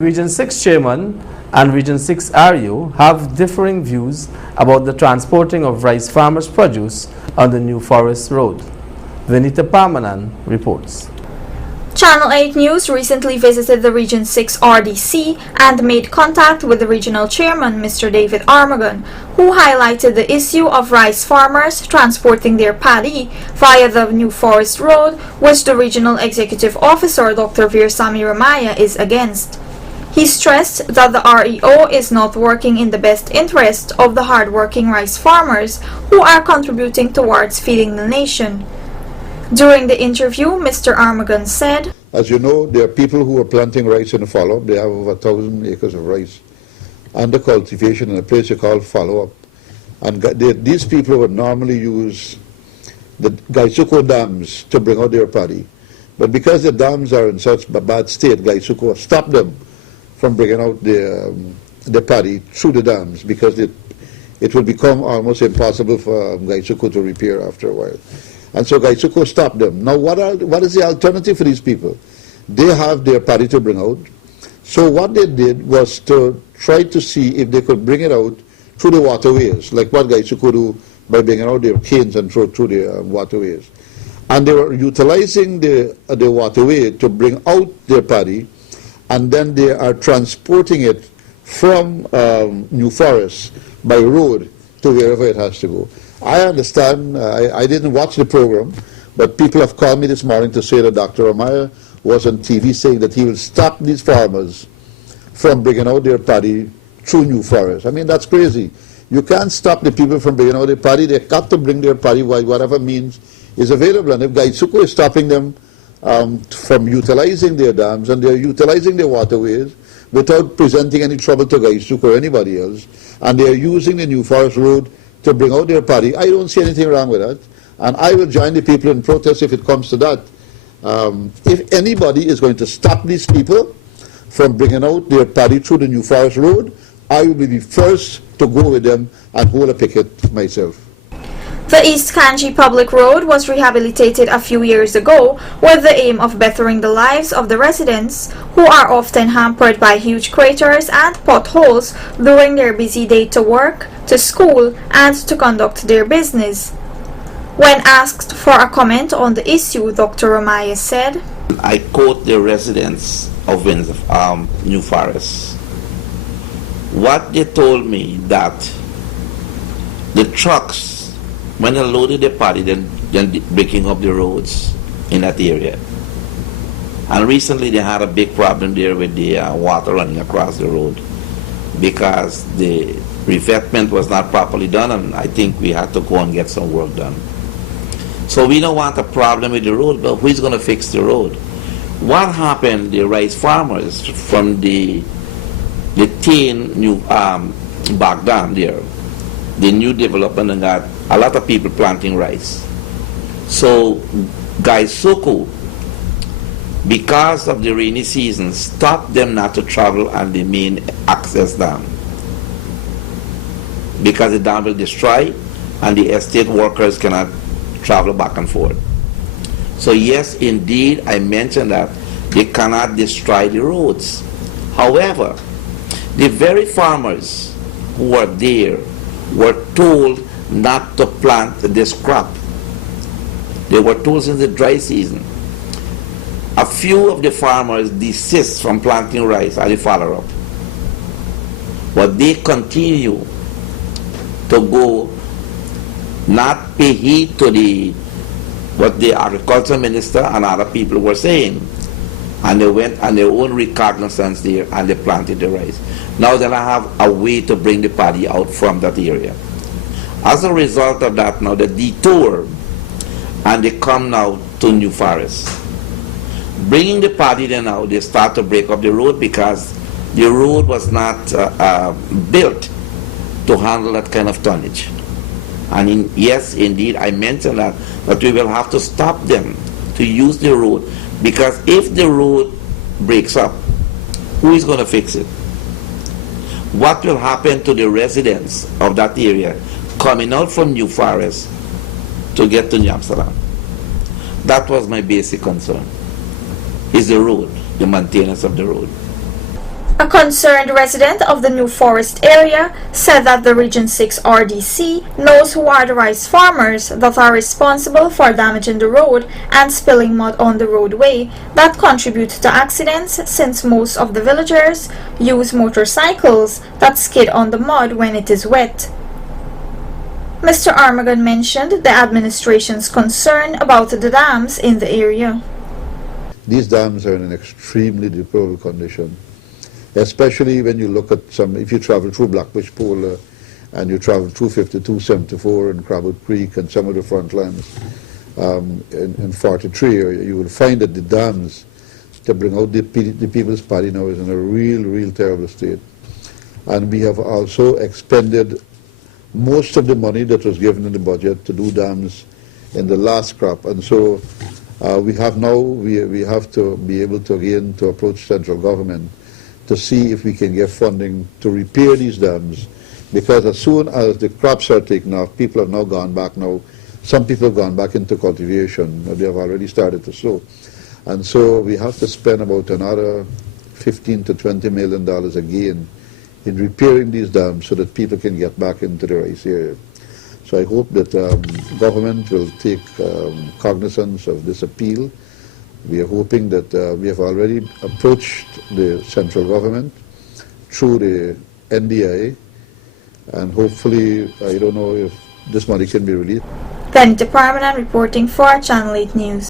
Region 6 Chairman and Region 6 REO have differing views about the transporting of rice farmers' produce on the New Forest Road. Vinita Parmanan reports. Channel 8 News recently visited the Region 6 RDC and made contact with the regional chairman, Mr. David Armagon, who highlighted the issue of rice farmers transporting their paddy via the New Forest Road, which the regional executive officer, Dr. Veersamy Ramaya, is against. He stressed that the REO is not working in the best interest of the hard-working rice farmers who are contributing towards feeding the nation. During the interview, Mr. Armagon said, "As you know, there are people who are planting rice in the follow-up. They have over 1,000 acres of rice under cultivation in a place they call follow-up. And these people would normally use the Gaisuko dams to bring out their paddy. But because the dams are in such a bad state, Gaisuko stopped them from bringing out the paddy through the dams because it will become almost impossible for Gaisuko to repair after a while. And so Gaisuko stopped them. Now what is the alternative for these people? They have their paddy to bring out. So what they did was to try to see if they could bring it out through the waterways, like what Gaisuko do by bringing out their canes and throw through the waterways. And they were utilizing the waterway to bring out their paddy, and then they are transporting it from New Forest by road to wherever it has to go. I understand, I didn't watch the program, but people have called me this morning to say that Dr. Ramaya was on TV saying that he will stop these farmers from bringing out their paddy through New Forest. I mean, that's crazy. You can't stop the people from bringing out their paddy. They've got to bring their paddy by whatever means is available. And if Gaisuko is stopping them from utilizing their dams, and they're utilizing their waterways without presenting any trouble to Gaisuko or anybody else, and they're using the New Forest Road to bring out their paddy, I don't see anything wrong with that. And I will join the people in protest if it comes to that. If anybody is going to stop these people from bringing out their paddy through the New Forest Road, I will be the first to go with them and hold a picket myself. The East Kanji Public Road was rehabilitated a few years ago with the aim of bettering the lives of the residents who are often hampered by huge craters and potholes during their busy day to work, to school, and to conduct their business. When asked for a comment on the issue, Dr. Ramaya said, I quote the residents of New Forest. What they told me that the trucks, when they loaded the paddy, then breaking up the roads in that area. And recently they had a big problem there with the water running across the road because the revetment was not properly done, and I think we had to go and get some work done. So we don't want a problem with the road, but who's going to fix the road? What happened, the rice farmers from the Tain new back dam there, the new development, and got a lot of people planting rice. So Gaisuko, because of the rainy season, stopped them not to travel on the main access dam because the dam will destroy and the estate workers cannot travel back and forth. So yes, indeed, I mentioned that they cannot destroy the roads. However, the very farmers who were there were told not to plant this crop. They were told in the dry season. A few of the farmers desist from planting rice at the follow-up, but they continue to go, not pay heed to what the agriculture minister and other people were saying, and they went on their own recognizance there and they planted the rice. Now they have a way to bring the paddy out from that area. As a result of that, now the detour, and they come now to New Forest. Bringing the paddy then now, they start to break up the road because the road was not built to handle that kind of tonnage. And yes, indeed, I mentioned that we will have to stop them to use the road, because if the road breaks up, who is going to fix it? What will happen to the residents of that area coming out from New Forest to get to New Amsterdam? That was my basic concern, is the road, the maintenance of the road. A concerned resident of the New Forest area said that the Region 6 RDC knows who are the rice farmers that are responsible for damaging the road and spilling mud on the roadway that contribute to accidents, since most of the villagers use motorcycles that skid on the mud when it is wet. Mr. Armagon mentioned the administration's concern about the dams in the area. These dams are in an extremely deplorable condition, especially when you look at if you travel through Blackbush Polar and you travel through 5274 and Crabwood Creek and some of the front lands in 43 area, you will find that the dams to bring out the people's paddy now is in a real terrible state. And we have also expended most of the money that was given in the budget to do dams in the last crop, and so we have to be able to again to approach central government to see if we can get funding to repair these dams, because as soon as the crops are taken off, people have now gone back now. Some people have gone back into cultivation. They have already started to sow, and so we have to spend about another $15 to $20 million again in repairing these dams so that people can get back into the rice area. So I hope that government will take cognizance of this appeal. We are hoping that we have already approached the central government through the NDI, and hopefully, I don't know if this money can be released. Vanita Parmanan reporting for Channel 8 News.